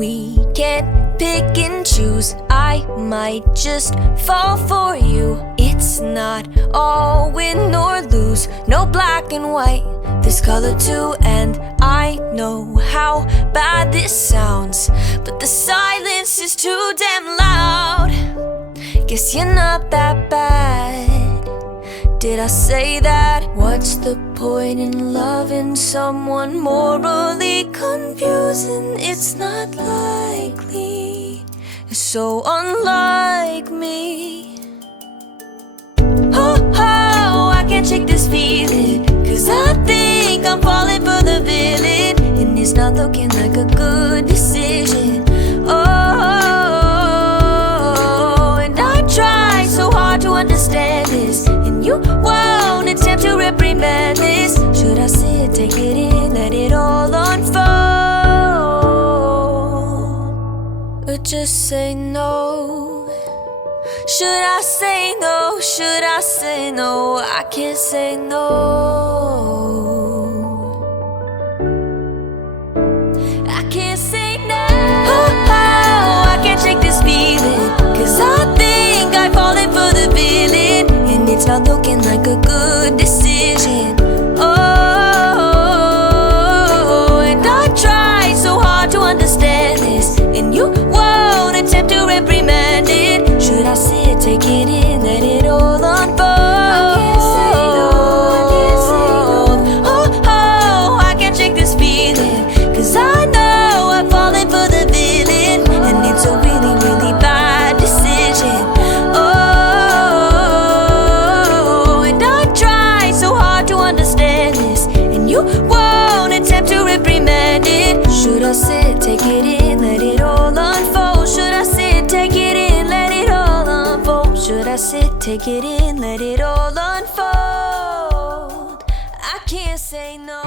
We can't pick and choose. I might just fall for you. It's not all win or lose. No black and white, there's color too. And I know how bad this sounds, but the silence is too damn loud. Guess you're not that bad. Did I say that? What's the point in loving someone morally confusing? It's not likely, it's so unlike me. Oh, I can't shake this feeling, 'cause I think I'm falling for the villain, and it's not looking like a good decision. Oh, and I try so hard to understand this, and you won't attempt to reprimand this. Should I say it, take it in, let it all unfold, or just say no? Should I say no? Should I say no? I can't say no. I can't say no. Oh, I can't shake this feeling, 'cause I think I've fallen for the villain, and it's not looking like a good decision. Oh, and I try so hard to understand this, and you won't attempt to reprimand it. Should I say it, take it in, let it all unfold? I can't say no, I can't say no. Oh, I can't shake this feeling, 'cause I know I've fallen for the villain, and it's a really, really bad decision. Oh, and I try so hard to understand this, and you won't attempt to reprimand it. Should I say it, take it in, let it all unfold? Should I say it, take it in, let it all unfold? Should I sit, take it in, let it all unfold? I can't say no.